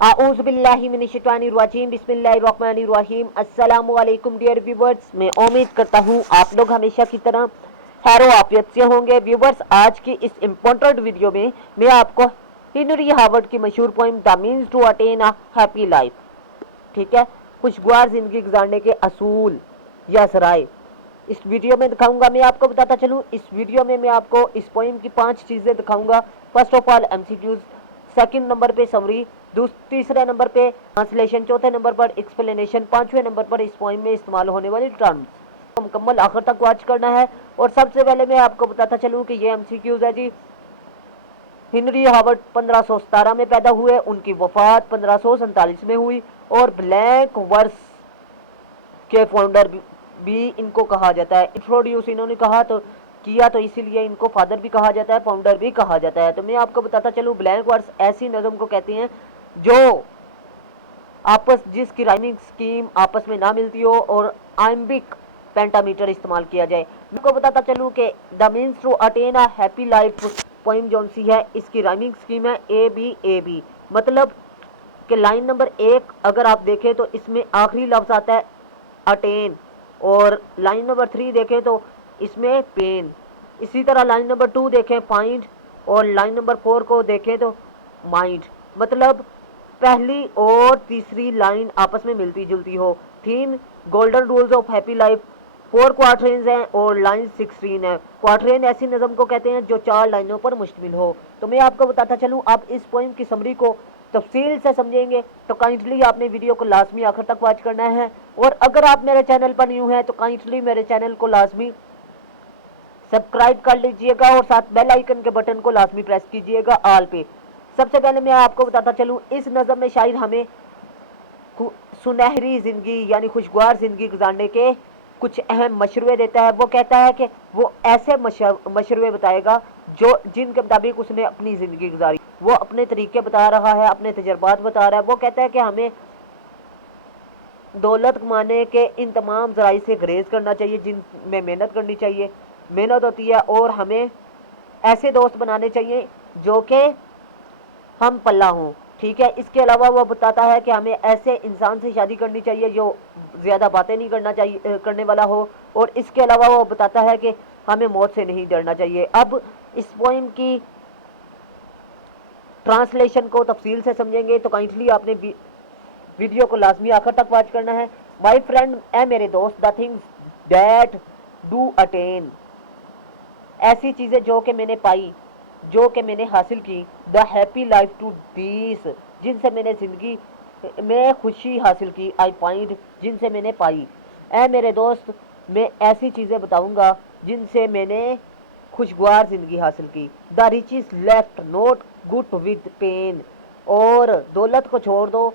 आऊज़ु बिल्लाहि मिनश्शैतानिर्रजीम बिस्मिल्लाहिर्रहमानिर्रहीम। अस्सलामु अलैकुम डियर व्यूवर्स, मैं उम्मीद करता हूँ आप लोग हमेशा की तरह खैर आफियत से होंगे। व्यूवर्स, आज की इस इम्पोर्टेंट वीडियो में मैं आपको हेनरी हावर्ड की मशहूर poem the means to attain a happy life, ठीक है, खुशगवार जिंदगी गुजारने के असूल या सराय इस वीडियो में दिखाऊंगा। मैं आपको बताता चलूँ, इस वीडियो में मैं आपको इस पोइम की 5 चीज़ें दिखाऊंगा। First of all MCQs, second number पे समरी, तीसरे नंबर पे ट्रांसलेशन, चौथे नंबर पर एक्सप्लेनेशन, पांचवें नंबर पर इस पोइम में इस्तेमाल होने वाली टर्म्स। मुकम्मल आखिर तक वॉच करना है। और सबसे पहले मैं आपको बताता चलूँ कि ये एमसीक्यूज है जी। हेनरी हावर्ड 1517 में पैदा हुए, उनकी वफात 1547 में हुई और ब्लैक वर्स के फाउंडर भी इनको कहा जाता है। इंट्रोड्यूस इन्होंने कहा तो किया, तो इसीलिए इनको फादर भी कहा जाता है, फाउंडर भी कहा जाता है। तो मैं आपको बताता चलूँ, ब्लैंक वर्स ऐसी नज़म को कहते हैं जो जिसकी राइमिंग स्कीम आपस में ना मिलती हो और आइम्बिक पेंटामीटर इस्तेमाल किया जाए। मैं आपको बताता चलूँ कि the means to attain a happy life poem जो सी है, इसकी राइमिंग स्कीम है ए बी। मतलब कि लाइन नंबर 1 अगर आप देखें तो इसमें आखिरी लफ्ज आता है अटेन, और लाइन नंबर 3 देखें तो इसमें पेन। इसी तरह लाइन नंबर 2 देखें फाइंड, और लाइन नंबर 4 को देखें तो माइंड। मतलब पहली और तीसरी लाइन आपस में मिलती जुलती हो। Theme golden rules of happy life, 4 क्वार्टरेन्स हैं और लाइन 16 है। क्वार्टरेन ऐसी नज़म को कहते हैं जो 4 लाइनों पर मुश्तमिल हो। तो मैं आपको बताता चलूँ, आप इस पोइम की समरी को तफसील से समझेंगे तो काइंडली आपने वीडियो को लाजमी आखिर तक वॉच करना है। और अगर आप मेरे चैनल पर न्यू हैं तो काइंडली मेरे चैनल को लाजमी सब्सक्राइब कर लीजिएगा और साथ बेल आइकन के बटन को लाजमी प्रेस कीजिएगा ऑल पे। सबसे पहले मैं आपको बताता चलूँ, इस नज़म में शायर हमें सुनहरी ज़िंदगी यानी खुशगवार ज़िंदगी गुजारने के कुछ अहम मशवरे देता है। वो कहता है कि वो ऐसे मशवरे बताएगा जो जिनके मुताबिक उसने अपनी ज़िंदगी गुजारी। वो अपने तरीके बता रहा है, अपने तजर्बात बता रहा है। वो कहता है कि हमें दौलत कमाने के इन तमाम ज़राई से ग्रेज करना चाहिए जिनमें मेहनत करनी चाहिए, मेहनत होती है। और हमें ऐसे दोस्त बनाने चाहिए जो कि हम पल्ला हों, ठीक है। इसके अलावा वो बताता है कि हमें ऐसे इंसान से शादी करनी चाहिए जो ज़्यादा बातें नहीं करने वाला हो। और इसके अलावा वो बताता है कि हमें मौत से नहीं डरना चाहिए। अब इस पोइम की ट्रांसलेशन को तफसील से समझेंगे तो काइंडली आपने वीडियो को लाजमी आखिर तक वॉच करना है। माई फ्रेंड, ए मेरे दोस्त, the things that do attain, ऐसी चीज़ें जो कि मैंने पाई, जो कि मैंने हासिल की, द हैप्पी लाइफ टू दीस, जिनसे मैंने ज़िंदगी में खुशी हासिल की, आई फाइंड, जिनसे मैंने पाई। ऐ मेरे दोस्त, मैं ऐसी चीज़ें बताऊंगा जिनसे मैंने खुशगवार ज़िंदगी हासिल की। The rich is left not good with pain, और दौलत को छोड़ दो,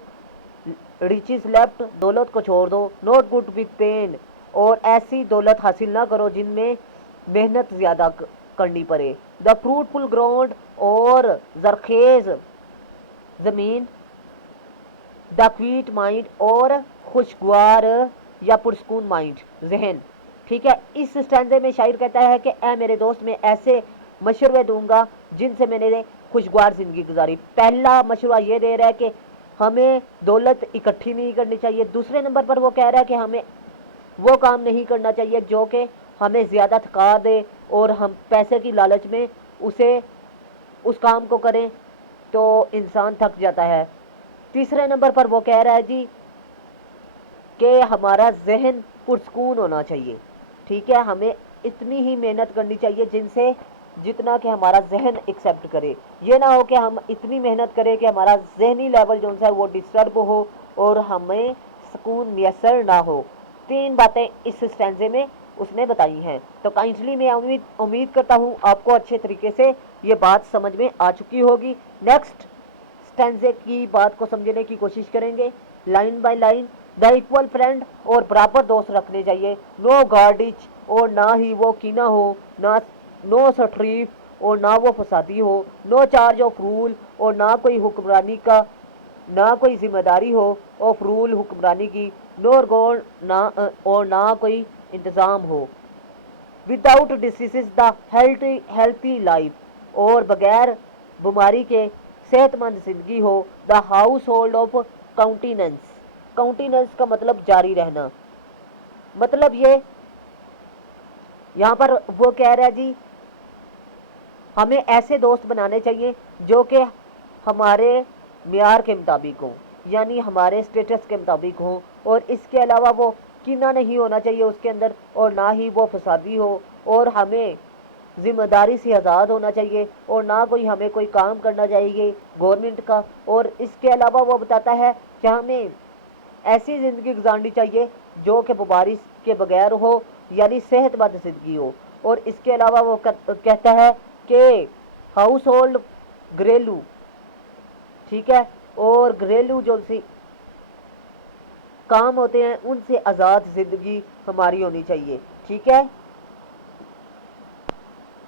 रिच इज़ लेफ्ट, दौलत को छोड़ दो, नॉट गुड विद पेन, और ऐसी दौलत हासिल ना करो जिनमें मेहनत ज़्यादा करनी पड़े। द फ्रूटफुल ग्राउंड, और जरखेज़ ज़मीन, द क्वीट माइंड, और खुशगवार या पुरस्कून माइंड, जहन, ठीक है। इस स्टैंजे में शायर कहता है कि ए मेरे दोस्त, मैं ऐसे मशवरे दूंगा जिनसे मैंने खुशगवार ज़िंदगी गुजारी। पहला मशवरा ये दे रहा है कि हमें दौलत इकट्ठी नहीं करनी चाहिए। दूसरे नंबर पर वो कह रहा है कि हमें वो काम नहीं करना चाहिए जो कि हमें ज़्यादा थका दे और हम पैसे की लालच में उस काम को करें तो इंसान थक जाता है। तीसरे नंबर पर वो कह रहा है जी कि हमारा जहन पुरस्कून होना चाहिए, ठीक है। हमें इतनी ही मेहनत करनी चाहिए जिनसे जितना कि हमारा जहन एक्सेप्ट करे। ये ना हो कि हम इतनी मेहनत करें कि हमारा जहनी लेवल जो है वो डिस्टर्ब हो और हमें सुकून मैसर ना हो। 3 बातें इस स्टैंजे में उसने बताई हैं। तो काइंडली मैं उम्मीद करता हूँ आपको अच्छे तरीके से ये बात समझ में आ चुकी होगी। नेक्स्ट स्टैंजे की बात को समझने की कोशिश करेंगे line by line. The equal friend, और बराबर दोस्त रखने चाहिए। नो गार्डिच, और ना ही वो कीना हो, ना नो सट्रीफ, और ना वो फसादी हो। नो चार्ज ऑफ रूल, और ना कोई हुक्मरानी का ना कोई जिम्मेदारी हो ऑफ रूल, हुक्मरानी की। नो गोल, ना और ना कोई इंतज़ाम हो। Without disease the healthy life, और बगैर बीमारी के सेहतमंद जिंदगी हो। द हाउस होल्ड ऑफ काउंटीनेंस, काउंटीनेंस का मतलब जारी रहना, मतलब ये यहाँ पर वो कह रहा है जी हमें ऐसे दोस्त बनाने चाहिए जो कि हमारे मियार के मुताबिक हो, यानी हमारे स्टेटस के मुताबिक हो, और इसके अलावा वो कीना नहीं होना चाहिए उसके अंदर, और ना ही वो फसादी हो, और हमें जिम्मेदारी से आज़ाद होना चाहिए, और ना कोई हमें कोई काम करना चाहिए गवर्नमेंट का। और इसके अलावा वो बताता है कि हमें ऐसी ज़िंदगी गुजारनी चाहिए जो कि बीमारी के बगैर हो, यानी सेहतमंद ज़िंदगी हो। और इसके अलावा वो कहता है कि हाउस होल्ड घरेलू, ठीक है, और घरेलू जो सी काम होते हैं उनसे आज़ाद ज़िंदगी हमारी होनी चाहिए, ठीक है।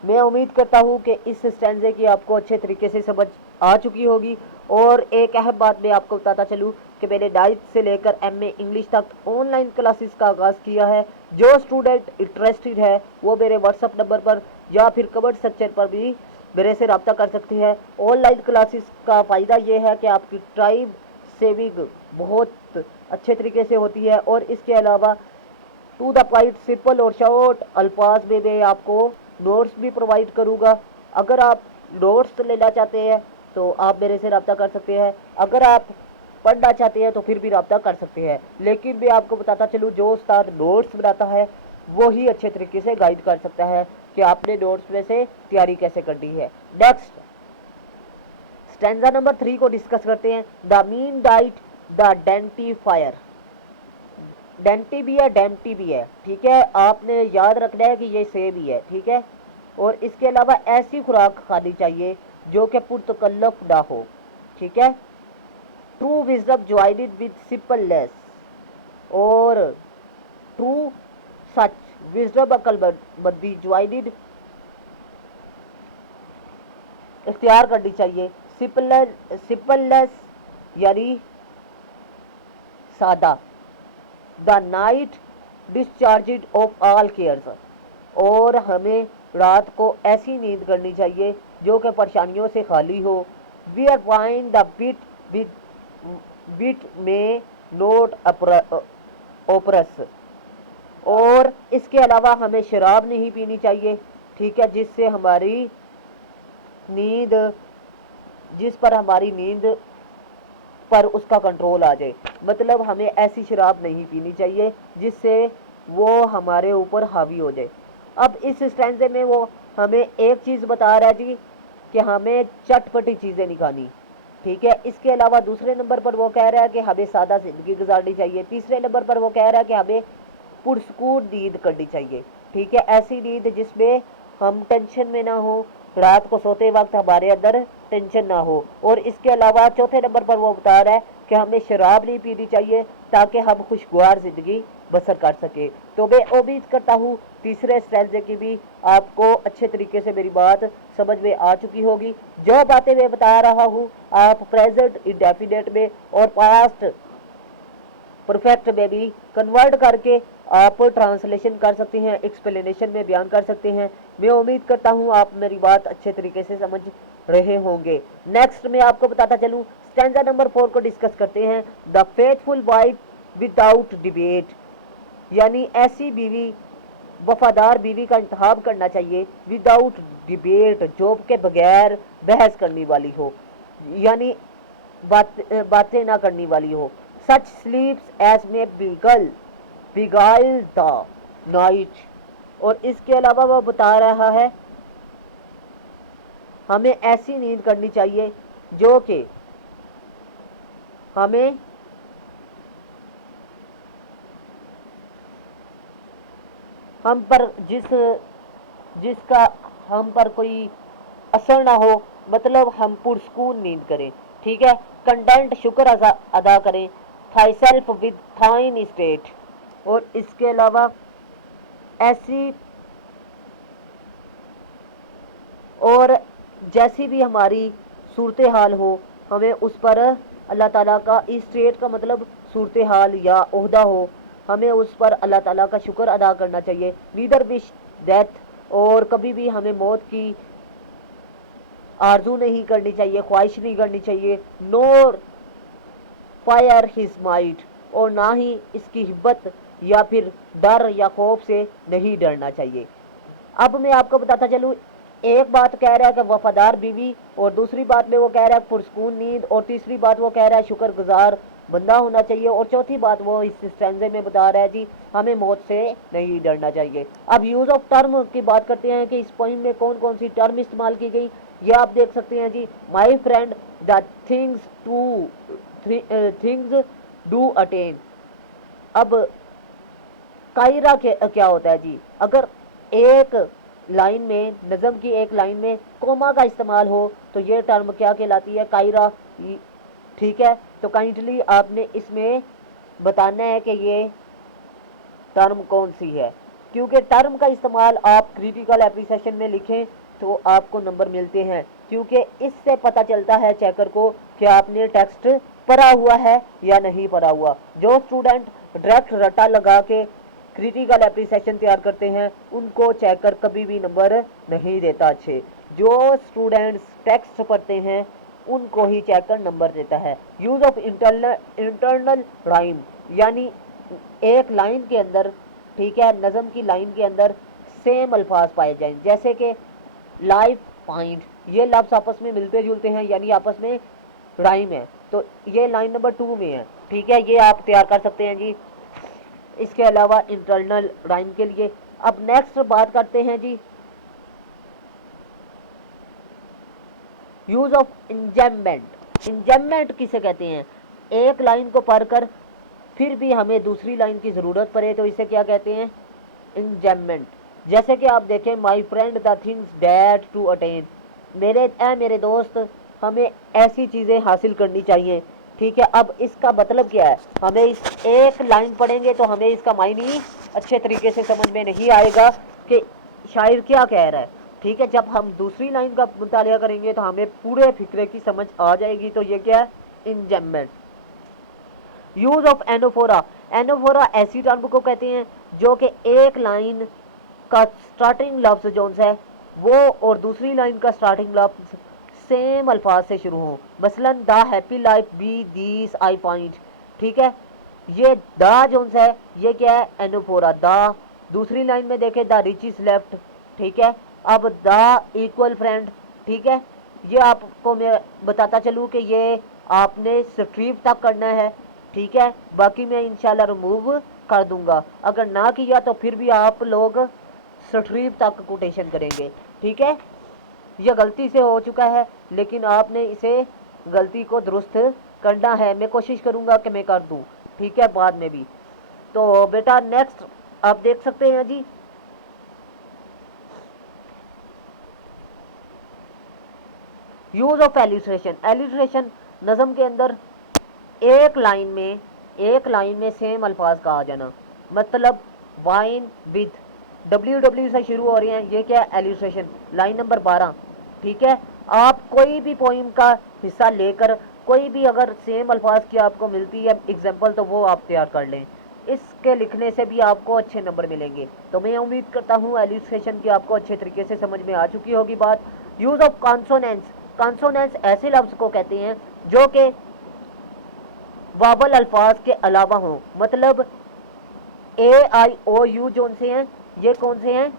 मैं उम्मीद करता हूँ कि इस स्टैंजे की आपको अच्छे तरीके से समझ आ चुकी होगी। और एक अहम बात मैं आपको बताता चलूँ कि मैंने 9th से लेकर MA इंग्लिश तक ऑनलाइन क्लासेस का आगाज़ किया है। जो स्टूडेंट इंटरेस्टेड है वो मेरे व्हाट्सअप नंबर पर या फिर कमेंट सेक्शन पर भी मेरे से रब्ता कर सकते हैं। ऑनलाइन क्लासेस का फ़ायदा ये है कि आपकी टाइम सेविंग बहुत अच्छे तरीके से होती है, और इसके अलावा टू द पॉइंट सिंपल और शॉर्ट अल्फाज में मैं आपको नोट्स भी प्रोवाइड करूँगा। अगर आप नोट्स लेना चाहते हैं तो आप मेरे से रब्ता कर सकते हैं, अगर आप पढ़ना चाहते हैं तो फिर भी रब्ता कर सकते हैं। लेकिन मैं आपको बताता चलूँ जो उस्ताद नोट्स बनाता है वो ही अच्छे तरीके से गाइड कर सकता है कि आपने नोट्स में से तैयारी कैसे करनी है। नेक्स्ट स्टैंजा नंबर 3 को डिस्कस करते हैं। द मीन डाइट द डेंटिफायर, डेंटी भी है डेंटी भी है, ठीक है, आपने याद रखना है कि ये सेम ही है, ठीक है। और इसके अलावा ऐसी खुराक खानी चाहिए जो कि पुरतकल्लफ ना हो, ठीक है। ट्रू विजडम ज्वाइनिड विद सिंपलनेस, और ट्रू सच विजडम अक्लमंदी ज्वाइनिड इख्तियार करनी चाहिए। सिंपलनेस यानी सादा। The night discharged of all cares, और हमें रात को ऐसी नींद करनी चाहिए जो कि परेशानियों से खाली हो। We are fine the bit with bit में नोट ओपरस, और इसके अलावा हमें शराब नहीं पीनी चाहिए, ठीक है, जिससे हमारी नींद जिस पर हमारी नींद पर उसका कंट्रोल आ जाए, मतलब हमें ऐसी शराब नहीं पीनी चाहिए जिससे वो हमारे ऊपर हावी हो जाए। अब इस स्टैंजे में वो हमें एक चीज़ बता रहा है जी कि हमें चटपटी चीज़ें नहीं खानी, ठीक है। इसके अलावा दूसरे नंबर पर वो कह रहा है कि हमें सादा ज़िंदगी गुजारनी चाहिए। तीसरे नंबर पर वो कह रहा है कि हमें पुरस्कून नींद करनी चाहिए, ठीक है, ऐसी नींद जिसमें हम टेंशन में ना हो, रात को सोते वक्त हमारे अंदर टेंशन ना हो। और इसके अलावा चौथे नंबर पर वो बता रहा है कि हमें शराब नहीं पीनी चाहिए ताकि हम खुशगवार ज़िंदगी बसर कर सके। तो मैं उम्मीद करता हूँ तीसरे स्टैंजे की भी आपको अच्छे तरीके से मेरी बात समझ में आ चुकी होगी। जो बातें मैं बता रहा हूँ आप प्रेजेंट इंडेफिनेट में और पास्ट परफेक्ट में भी कन्वर्ट करके आप ट्रांसलेशन कर सकते हैं, एक्सप्लेनेशन में बयान कर सकते हैं। मैं उम्मीद करता हूँ आप मेरी बात अच्छे तरीके से समझ रहे होंगे। नेक्स्ट मैं आपको बताता चलूँ स्टैंजा नंबर 4 को डिस्कस करते हैं। The faithful wife without debate, यानी ऐसी बीवी, वफादार बीवी का इंतखाब करना चाहिए विदाउट डिबेट, जो के बगैर बहस करने वाली हो, यानी बातें ना करने वाली हो। सच स्लीप्स एज में बिगाइल द नाइट, और इसके अलावा वह बता रहा है हमें ऐसी नींद करनी चाहिए जो कि हमें हम पर जिसका हम पर कोई असर ना हो, मतलब हम पुरस्कून नींद करें, ठीक है। कंटेंट शुक्र अदा करें। Thyself with thine state, और इसके अलावा ऐसी और जैसी भी हमारी सूरत हाल हो हमें उस पर अल्लाह ताला का, इस स्टेट का मतलब सूरत हाल या ओहदा हो, हमें उस पर अल्लाह ताला का शुक्र अदा करना चाहिए। नीदर विश डेथ, और कभी भी हमें मौत की आरजू नहीं करनी चाहिए, ख्वाहिश नहीं करनी चाहिए। नोर फायर हिज माइट, और ना ही इसकी हिब्बत या फिर डर या खौफ से नहीं डरना चाहिए। अब मैं आपको बताता चलूँ, एक बात कह रहा है कि वफादार बीवी, और दूसरी बात में वो कह रहा है पुरस्कून नींद, और तीसरी बात वो कह रहा है शुक्रगुजार बंदा होना चाहिए, और चौथी बात वो इस स्टैंजे में बता रहा है जी हमें मौत से नहीं डरना चाहिए। अब यूज़ ऑफ टर्म की बात करते हैं कि इस पोइम में कौन कौन सी टर्म इस्तेमाल की गई, ये आप देख सकते हैं जी। My friend the things do attain. अब कायरा क्या होता है जी, अगर एक लाइन में, नज़म की एक लाइन में कोमा का इस्तेमाल हो तो ये टर्म क्या कहलाती है, कायरा। ठीक है, तो काइंडली आपने इसमें बताना है कि ये टर्म कौन सी है, क्योंकि टर्म का इस्तेमाल आप क्रिटिकल एप्रिसिएशन में लिखें तो आपको नंबर मिलते हैं, क्योंकि इससे पता चलता है चेकर को कि आपने टेक्स्ट पढ़ा हुआ है या नहीं पढ़ा हुआ। जो स्टूडेंट डायरेक्ट रटा लगा के क्रिटिकल एप्रिसिएशन तैयार करते हैं उनको चेकर कभी भी नंबर नहीं देता अच्छे। जो स्टूडेंट्स टेक्स्ट पढ़ते हैं उनको ही चेकर नंबर देता है। यूज ऑफ इंटरनल राइम, यानी एक लाइन के अंदर, ठीक है, नज़म की लाइन के अंदर सेम अल्फाज पाए जाएं, जैसे कि लाइफ पॉइंट, ये लफ्ज आपस में मिलते जुलते हैं यानी आपस में राइम है, तो ये लाइन नंबर 2 में है। ठीक है, ये आप तैयार कर सकते हैं जी, इसके अलावा इंटरनल राइम के लिए। अब नेक्स्ट बात करते हैं जी यूज ऑफ इंजैममेंट। इंजैममेंट किसे कहते हैं, एक लाइन को पढ़कर फिर भी हमें दूसरी लाइन की ज़रूरत पड़े तो इसे क्या कहते हैं, इंजैममेंट। जैसे कि आप देखें, my friend the things that to attain, मेरे दोस्त हमें ऐसी चीज़ें हासिल करनी चाहिए। ठीक है, अब इसका मतलब क्या है, हमें इस एक लाइन पढ़ेंगे तो हमें इसका मायने अच्छे तरीके से समझ में नहीं आएगा कि शायर क्या कह रहा है। ठीक है, जब हम दूसरी लाइन का मुतालिया करेंगे तो हमें पूरे फिक्रे की समझ आ जाएगी, तो ये क्या है, इंजैममेंट। यूज ऑफ एनोफोरा, एनोफोरा ऐसी टर्म को कहते हैं जो कि एक लाइन का स्टार्टिंग लफ्ज जो है वो और दूसरी लाइन का स्टार्टिंग लफ्ज सेम अल्फाज से शुरू हो। मसलन the happy life be these I find. ठीक है, ये द जो है ये क्या है, एनोफोरा द। दूसरी लाइन में देखें, द रिच इज लेफ्ट। ठीक है, अब द इक्वल फ्रेंड। ठीक है, ये आपको मैं बताता चलूँ कि ये आपने स्ट्रीप तक करना है। ठीक है, बाकी मैं इंशाल्लाह रिमूव कर दूंगा, अगर ना किया तो फिर भी आप लोग स्ट्रीप तक कोटेशन करेंगे। ठीक है, यह गलती से हो चुका है लेकिन आपने इसे गलती को दुरुस्त करना है, मैं कोशिश करूंगा कि मैं कर दूं। ठीक है, बाद में भी। तो बेटा नेक्स्ट आप देख सकते हैं जी, यूज ऑफ एलिट्रेशन। एलिट्रेशन नज़म के अंदर एक लाइन में सेम अल्फाज का आ जाना, मतलब वाइन विद, डब्ल्यू से शुरू हो रही हैं, ये क्या है, एलिट्रेशन। Line number 12। ठीक है, आप कोई भी पोइम का हिस्सा लेकर कोई भी अगर सेम अल्फाज की आपको मिलती है एग्जाम्पल तो वो आप तैयार कर लें, इसके लिखने से भी आपको अच्छे नंबर मिलेंगे। तो मैं उम्मीद करता हूँ एलिट्रेशन की आपको अच्छे तरीके से समझ में आ चुकी होगी बात। यूज ऑफ कॉन्सोनेंस, कॉन्सोनेंस ऐसे लफ्ज को कहते हैं जो कि वावल अल्फाज के अलावा हो, मतलब ए आई ओ यू जो से हैं ये कौन से हैं,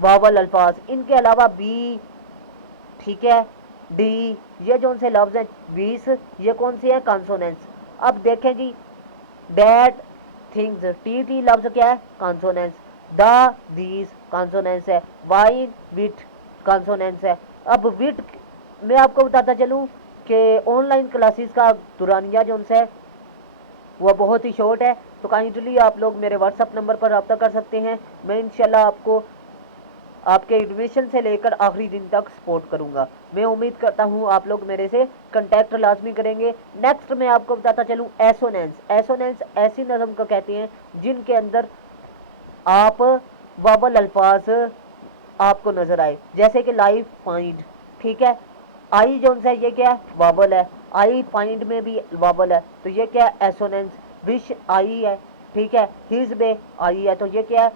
वावल अल्फाज। इनके अलावा बी, ठीक है, डी, ये जो से लफ्ज हैं 20, ये कौन से हैं, कॉन्सोनेंस। अब देखें जी, दैट थिंग्स, टी टी लफ्ज क्या है, कॉन्सोनेंस। द दीज कॉन्सोनेंस है, वाइन विथ कॉन्सोनेंस है। अब विथ मैं आपको बताता चलूँ कि ऑनलाइन क्लासेस का दुरानिया जो है वह बहुत ही शॉर्ट है, तो काइंडली आप लोग मेरे व्हाट्सअप नंबर पर रब्ता कर सकते हैं। मैं इंशाल्लाह आपको आपके एडमिशन से लेकर आखिरी दिन तक सपोर्ट करूंगा। मैं उम्मीद करता हूं आप लोग मेरे से कांटेक्ट लाजमी करेंगे। नेक्स्ट मैं आपको बताता चलूं एसोनेंस। एसोनेंस ऐसी नज़म को कहते हैं जिनके अंदर आप वावल अल्फाज आपको नजर आए, जैसे कि लाइफ फाइंड। ठीक है, आई जो है ये क्या है, वावल है, आई फाइंड में भी वावल है, तो ये क्या है, एसोनेंस। विश आई है, ठीक है, हिज बे आई है, तो ये क्या है,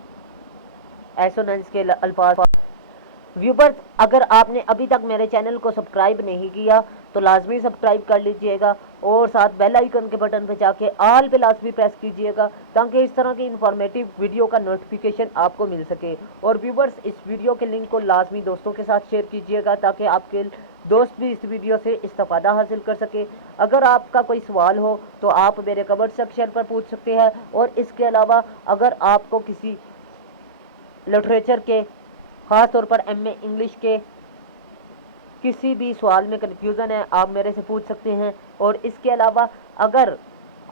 एसोनेंस के अल्फाज। व्यूवर्स, अगर आपने अभी तक मेरे चैनल को सब्सक्राइब नहीं किया तो लाजमी सब्सक्राइब कर लीजिएगा और साथ बेल आइकन के बटन पे जाके ऑल पे लाजमी प्रेस कीजिएगा ताकि इस तरह की इंफॉर्मेटिव वीडियो का नोटिफिकेशन आपको मिल सके। और व्यूवर्स, इस वीडियो के लिंक को लाजमी दोस्तों के साथ शेयर कीजिएगा ताकि आपके दोस्त भी इस वीडियो से इस्तेफादा हासिल कर सके। अगर आपका कोई सवाल हो तो आप मेरे कमेंट सेक्शन पर पूछ सकते हैं। और इसके अलावा अगर आपको किसी लिटरेचर के, ख़ास तौर पर एमए इंग्लिश के किसी भी सवाल में कन्फ्यूज़न है, आप मेरे से पूछ सकते हैं। और इसके अलावा अगर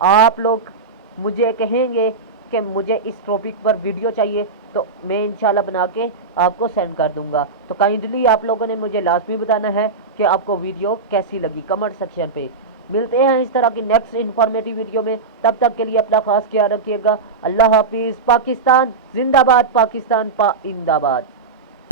आप लोग मुझे कहेंगे कि मुझे इस टॉपिक पर वीडियो चाहिए तो मैं इंशाल्लाह बना के आपको सेंड कर दूंगा। तो काइंडली आप लोगों ने मुझे लाजमी बताना है कि आपको वीडियो कैसी लगी कमेंट सेक्शन पे। मिलते हैं इस तरह की नेक्स्ट इंफॉर्मेटिव वीडियो में, तब तक के लिए अपना खास ख्याल रखिएगा। अल्लाह हाफिज़। पाकिस्तान जिंदाबाद, पाकिस्तान पाइंदाबाद।